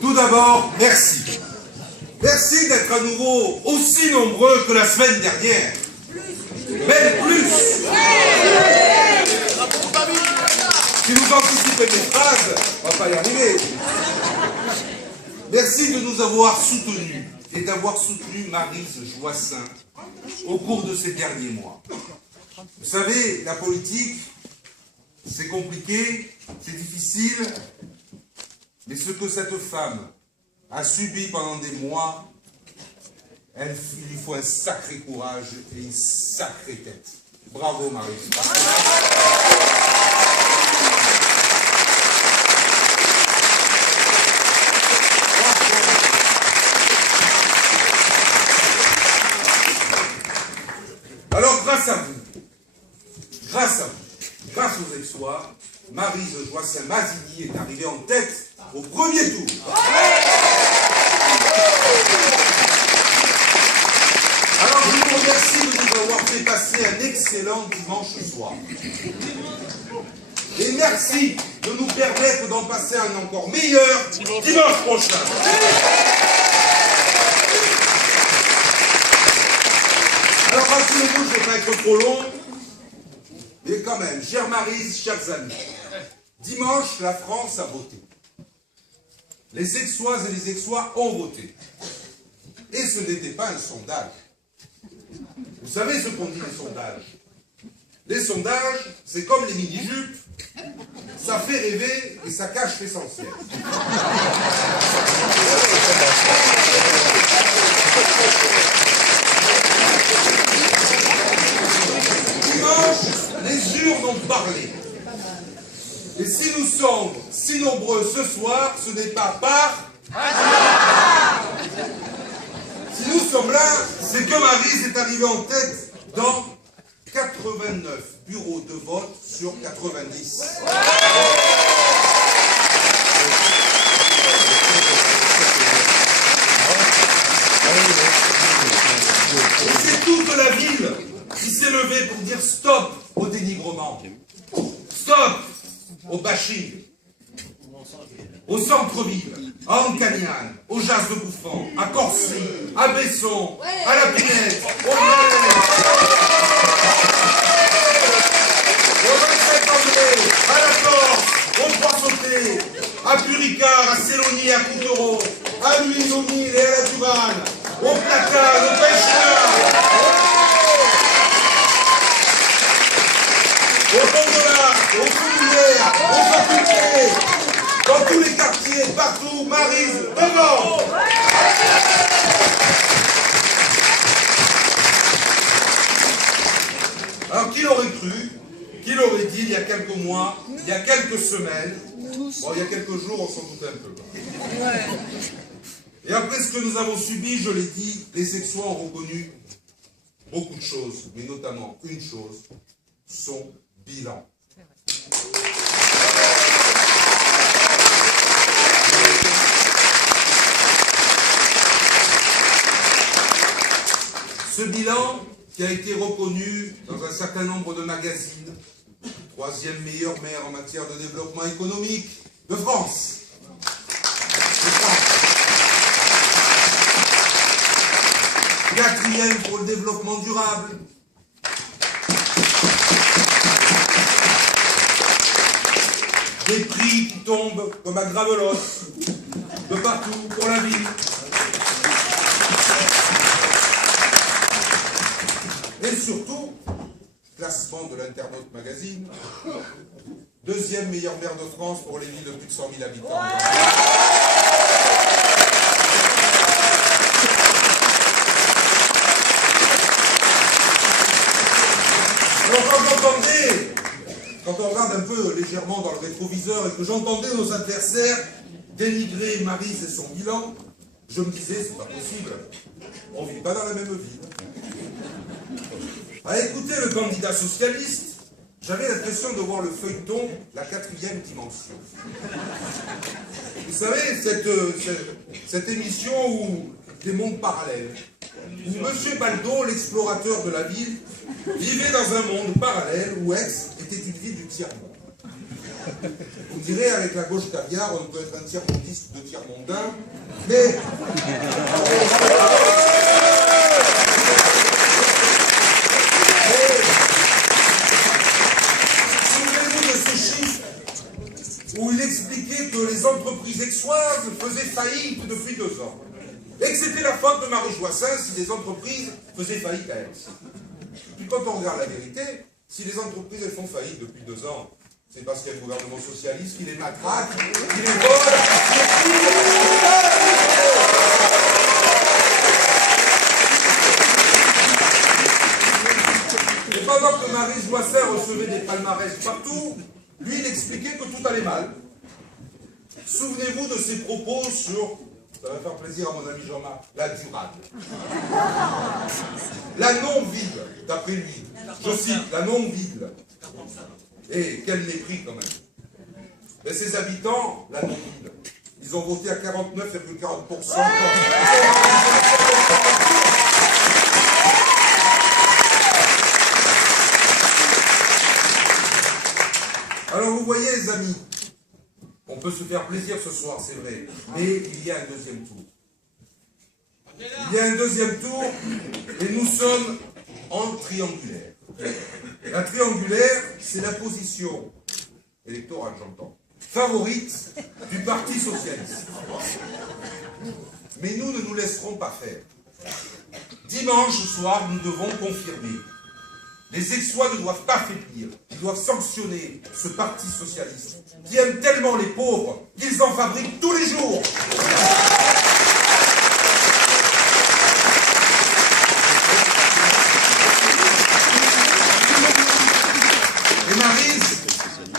Tout d'abord, merci. Merci d'être à nouveau aussi nombreux que la semaine dernière. Même plus. Si vous anticipez mes phrases, on ne va pas y arriver. Merci de nous avoir soutenus et d'avoir soutenu Maryse Joissains au cours de ces derniers mois. Vous savez, la politique, c'est compliqué, c'est difficile, mais ce que cette femme a subi pendant des mois, il lui faut un sacré courage et une sacrée tête. Bravo Maryse. Alors grâce à vous, grâce aux Aixois, Maryse Joissains-Mazzilly est arrivée en tête au premier tour. Alors je vous remercie de nous avoir fait passer un excellent dimanche soir. Et merci de nous permettre d'en passer un encore meilleur dimanche prochain. Alors rassurez-vous, je ne vais pas être trop long. Mais quand même, chère Maryse, chers amis, dimanche, la France a voté. Les Aixoises et les Aixois ont voté. Et ce n'était pas un sondage. Vous savez ce qu'on dit les sondages? Les sondages, c'est comme les mini-jupes. Ça fait rêver et ça cache l'essentiel. Dimanche, les urnes ont parlé. Et si nous sommes si nombreux ce soir, ce n'est pas par hasard. Si nous sommes là, c'est que Maryse est arrivée en tête dans 89 bureaux de vote sur 90. Et c'est toute la ville qui s'est levée pour dire stop au dénigrement, stop au bashing, au centre-ville, à Ancagnan, au Jas de Bouffant, à Corcy, à Besson, à La Pinette, au Saint-André, à La Corse, au Trois-Sauté, à Puricard, à Célonie, à Coutereau, à l'Huile, au Nil et à la Durane, au Placane, au Pêcheur, au Gondola, au Foulière, aux facultés, dans tous les quartiers, partout, Maryse, devant. Alors, qui l'aurait cru, qui l'aurait dit il y a quelques mois, il y a quelques semaines, bon, il y a quelques jours, on s'en doutait un peu. Et après ce que nous avons subi, je l'ai dit, les Aixois ont reconnu beaucoup de choses, mais notamment une chose, son bilan. Ce bilan qui a été reconnu dans un certain nombre de magazines, 3e meilleure maire en matière de développement économique de France. Quatrième pour le développement durable. Des prix qui tombent comme à Gravelotte, de partout pour la ville. Et surtout, classement de l'Internaute Magazine, 2e meilleure maire de France pour les villes de plus de 100 000 habitants. Alors quand on regarde un peu légèrement dans le rétroviseur et que j'entendais nos adversaires dénigrer Maryse et son bilan, je me disais, c'est pas possible, on ne vit pas dans la même ville. À écouter le candidat socialiste, j'avais l'impression de voir le feuilleton La 4e dimension. Vous savez, cette émission où des mondes parallèles, où M. Baldot, l'explorateur de la ville, vivait dans un monde parallèle où Aix était une ville du tiers-monde. Vous me direz, avec la gauche caviar, on peut être un tiers-mondiste, deux tiers-mondains, mais... Souvenez-vous de ces chiffres où il expliquait que les entreprises aixoises faisaient faillite depuis 2 ans. Et que c'était la faute de Marie Joissin si les entreprises faisaient faillite à elles. Puis quand on regarde la vérité, si les entreprises elles font faillite depuis 2 ans, c'est parce qu'il y a un gouvernement socialiste qui les matraque, qui les vole. Et pendant que Marie Joissin recevait des palmarès partout, lui il expliquait que tout allait mal. Souvenez-vous de ses propos sur, ça va faire plaisir à mon ami Jean-Marc, la durable. La non-ville, d'après lui. Je cite, la non-ville. Et quel mépris quand même. Mais ses habitants, la non-ville, ils ont voté à 49,40%. Alors vous voyez les amis, on peut se faire plaisir ce soir, c'est vrai, mais il y a un deuxième tour. Il y a un deuxième tour et nous sommes en triangulaire. La triangulaire, c'est la position électorale, j'entends, favorite du Parti socialiste. Mais nous ne nous laisserons pas faire. Dimanche soir, nous devons confirmer. Les Aixois ne doivent pas faiblir, ils doivent sanctionner ce Parti socialiste qui aime tellement les pauvres qu'ils en fabriquent tous les jours.